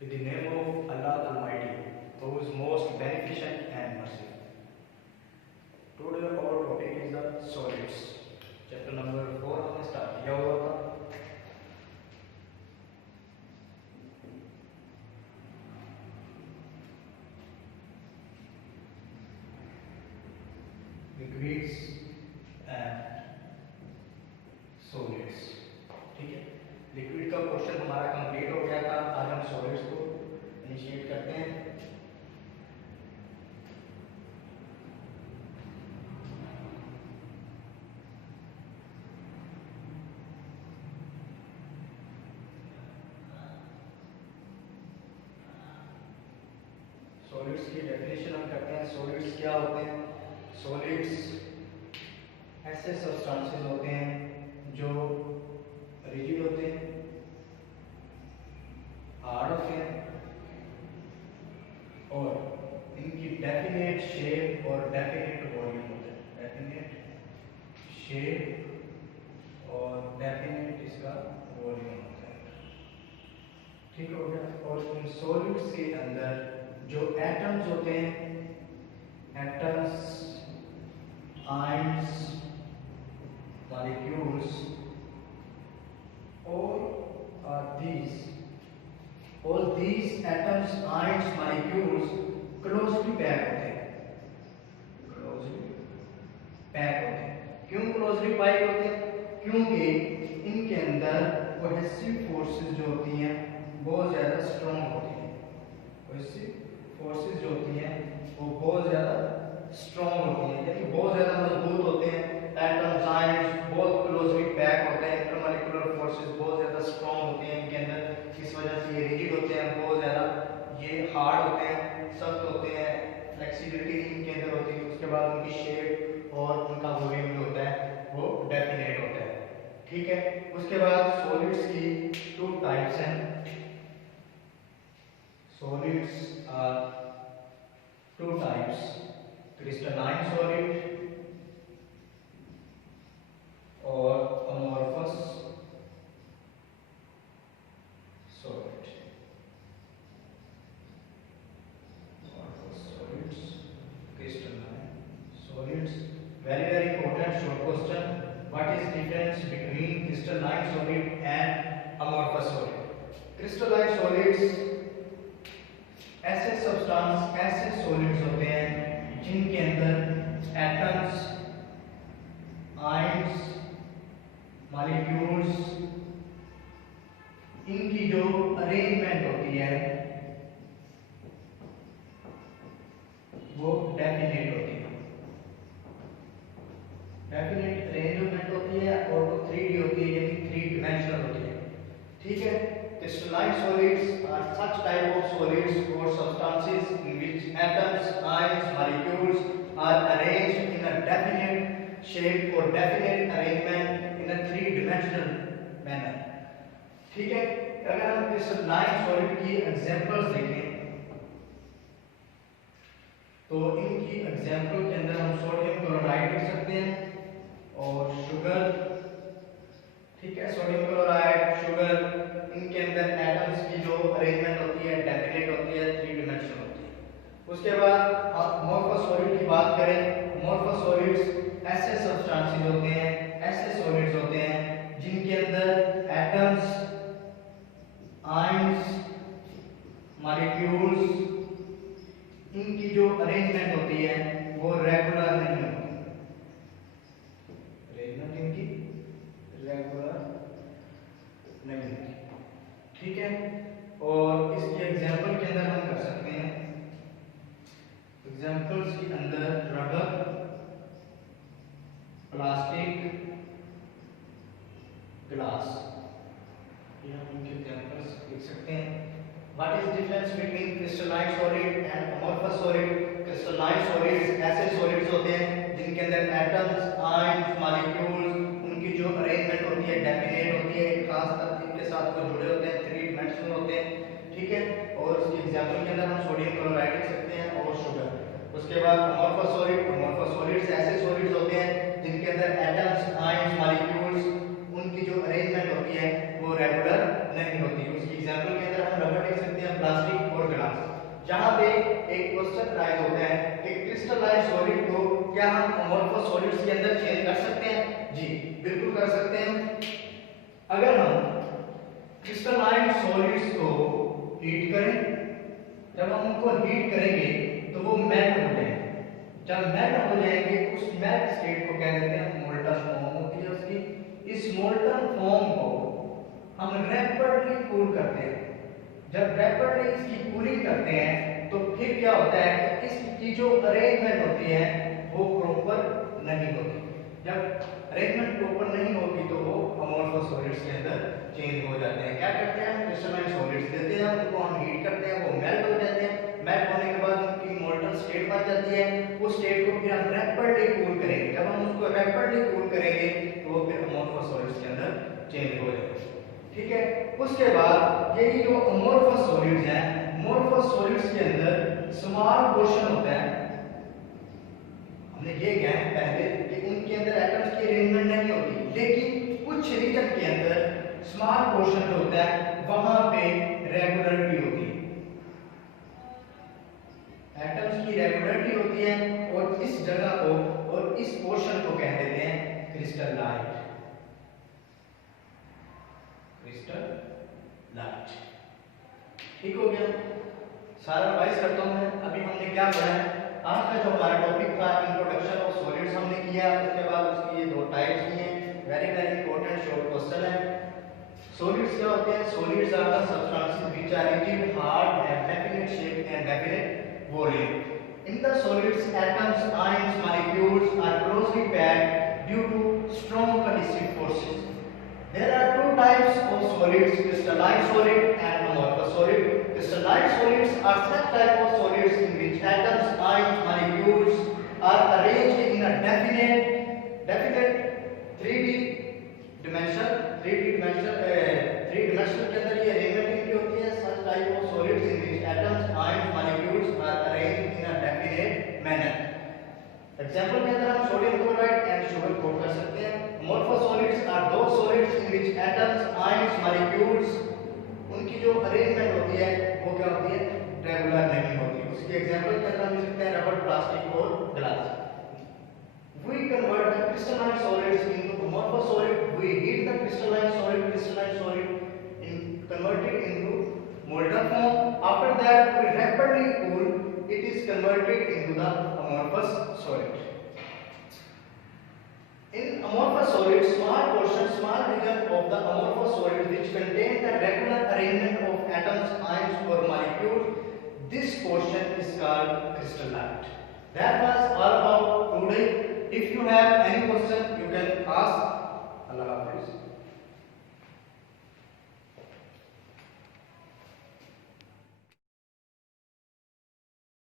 In the name of Allah Almighty, who is most beneficent and merciful. Today our topic is the solids. Chapter number 4 हमने start किया हुआ था. Liquids and solids. ठीक है, liquid का portion हमारा complete हो गया था. आज हम सॉलिड्स को इनिशिएट करते हैं. सॉलिड्स की डेफिनेशन हम करते हैं. सॉलिड्स क्या होते हैं? सॉलिड्स ऐसे सब्सटेंसेस होते हैं जो रिजिड होते हैं, हार्ड होते हैं और इनकी डेफिनेट शेप और डेफिनेट वॉल्यूम होता है. डेफिनेट शेप और डेफिनेट इसका वॉल्यूम होता है. ठीक हो गया. और इन सॉलिड्स के अंदर जो एटम्स होते हैं, atoms, ions, molecules, all these atoms, ions, molecules closely packed होते हैं. closely packed होते हैं. क्यों closely packed होते हैं? क्योंकि इनके अंदर कोहेसिव फोर्सेस जो होती हैं बहुत ज़्यादा स्ट्रॉन्ग होती हैं. कोहेसिव फोर्सेस जो होती हैं वो बहुत ज़्यादा स्ट्रॉन्ग होती हैं, यानी बहुत ज़्यादा मजबूत होते हैं. एटम्स, आयंस बहुत क्लोजली पैक होते हैं. इंटरमॉलिक्यूलर फोर्सेस बहुत ज़्यादा स्ट्रॉन्ग होते हैं इनके अंदर. इस वजह से ये रिजिड होते हैं, बहुत ज़्यादा ये हार्ड होते हैं, सख्त होते हैं, फ्लेक्सिबिलिटी इनके अंदर होती है. उसके बाद उनकी शेप और उनका वॉल्यूम जो होता है वो डेफिनेट होता है. ठीक है. उसके बाद सॉलिड्स की टू टाइप्स हैं. Solids are two types, crystalline solid और amorphous solid. Amorphous solids, crystalline solids. very important short question. What is difference between crystalline solid and amorphous solid? crystalline solids ऐसे सब्सटेंस, ऐसे solids होते हैं जिनके अंदर atoms, ions, molecules, इनकी जो arrangement होती है वो डेफिनेट होती है. डेफिनेट अरेंजमेंट होती है और वो 3D होती है, यानी 3 डिमेंशनल होती है. ठीक है. Crystalline solids are such type of solids or substances in which atoms, ions, molecules are arranged in a definite shape or definite arrangement in a 3-dimensional manner. ठीक है. अगर हम crystalline solid की एग्जांपल्स देखें तो इनकी एग्जांपल के अंदर हम सोडियम क्लोराइड लिख सकते हैं और शुगर. ठीक है. सोडियम क्लोराइड, शुगर, इनके अंदर एटम्स की जो अरेंजमेंट होती है डेफिनेट होती है, 3 डिमेंशनल होती है. उसके बाद आप अमोर्फस सॉलिड की बात करें. अमोर्फस सॉलिड्स ऐसे सब्सटेंसेस होते हैं, ऐसे सॉलिड्स होते हैं जिनके अंदर एटम्स, आयंस, मॉलिक्यूल्स, इनकी जो अरेंजमेंट होती है वो रेगुलर नहीं होती. अरेंजमेंट इनकी रेगुलर नहीं होती. ठीक है. और इसके एग्जांपल के अंदर हम कर सकते हैं. एग्जांपल्स के अंदर रबर, प्लास्टिक, ग्लास, ये हम इनके एग्जांपल्स लिख सकते हैं. What is difference between crystalline solid and amorphous solid? Crystalline solids ऐसे solids होते हैं जिनके अंदर एटम्स, आयंस, मॉलिक्यूल्स, उनकी जो अरेंजमेंट होती है डेफिनेट होती है, एक खास तरतीब के साथ वो जुड़े होते हैं, 3 डिमेंशनल होते हैं. ठीक है. और उसके एग्जांपल के अंदर हम सोडियम क्लोराइड लिख सकते हैं और शुगर. उसके बाद अमोर्फस सॉलिड. अमोर्फस सॉलिड्स ऐसे सॉलिड्स होते हैं जिनके अंदर एटम्स, आयंस, मॉलिक्यूल्स, उनकी जो अरेंजमेंट होती है वो रेगुलर नहीं होती. उसकी एग्जांपल के अंदर हम रबर लिख सकते हैं, क्या हम अमोर्फस सॉलिड्स के अंदर चेंज कर सकते हैं? जी बिल्कुल कर सकते हैं। अगर हम क्रिस्टलाइन सॉलिड्स को हीट करें, जब हम उनको हीट करेंगे तो वो मेल्ट हो जाएंगे। जब मेल्ट हो जाएंगे उस मेल्ट स्टेट को क्या कहते हैं? मोल्टन फॉर्म होती है उसकी। इस मोल्टन फॉर्म को हम रैपिडली कूल करते हैं। जब रैपिडली इसकी कूलिंग करते हैं तो फिर क्या होता है कि इसकी जो अरेंजमेंट होती है वो प्रॉपर नहीं होती। जब अरेंजमेंट प्रॉपर नहीं होगी तो वो अमोर्फस सॉलिड्स के अंदर चेंज हो जाते हैं। क्या करते हैं? क्रिस्टलाइन सॉलिड्स देते हैं, उनको हम हीट करते हैं, वो मेल्ट हो जाते हैं। मेल्ट होने के बाद उनकी मोल्टन स्टेट बन जाती है। उस स्टेट को फिर हम रैपिडली कूल करेंगे। जब हम उसको रैपिडली कूल करेंगे तो वो फिर अमोर्फस सॉलिड्स के अंदर चेंज हो जाएगा। ठीक है, उसके बाद यही जो अमोर्फस सॉलिड्स हैं, अमोर्फस सॉलिड्स के अंदर स्मॉल पोर्शन होता है। हमने ये ज्ञान पहले कि उनके अंदर एटम्स की अरेंजमेंट नहीं होती, लेकिन कुछ रीजन के अंदर स्मॉल पोर्शन जो होता है वहां पे रेगुलरिटी होती है। एटम्स की रेगुलरिटी होती है और इस जगह को और इस पोर्शन को कह देते हैं क्रिस्टलाइट। क्रिस्टलाइट ठीक हो गया। सारा रिवाइज करता हूं मैं। अभी हमने क्या पढ़ा है? आज का जो हमारा टॉपिक था इंट्रोडक्शन ऑफ सॉलिड्स हमने किया। उसके बाद उसकी ये दो टाइप्स की हैं। Very very important short question है। सॉलिड्स क्या होते हैं? Solids are the substances which are rigid, hard, have definite shape and definite volume. In the solids, atoms, ions, molecules are closely packed due to strong cohesive forces. There are two types of solids: crystalline solid and amorphous solid. Crystalline solids are such type of solids in which atoms, ions, molecules are arranged in a definite 3D dimension. 3D dimension के अंदर ये arrangement की होती है। Such type of solids in which atoms, ions, molecules are arranged in a definite manner. Example के अंदर हम sodium chloride and sugar quote कर सकते हैं। Amorphous solids are those solids in which atoms, ions, molecules उनकी जो arrangement होती है वो क्या होती है? रेगुलर नहीं होती। उसके एग्जांपल के अंदर हम ले सकते हैं रबर, प्लास्टिक और glass. We convert the crystalline solids into amorphous solid. We heat the crystalline solid convert it into molten form. After that we rapidly cool. It is converted into the amorphous solid. In amorphous solid, small region of the amorphous solid which contain the regular arrangement of atoms, ions or molecules, this portion is called crystallite. That was all about today. If you have any question, you can ask. Allah Hafiz.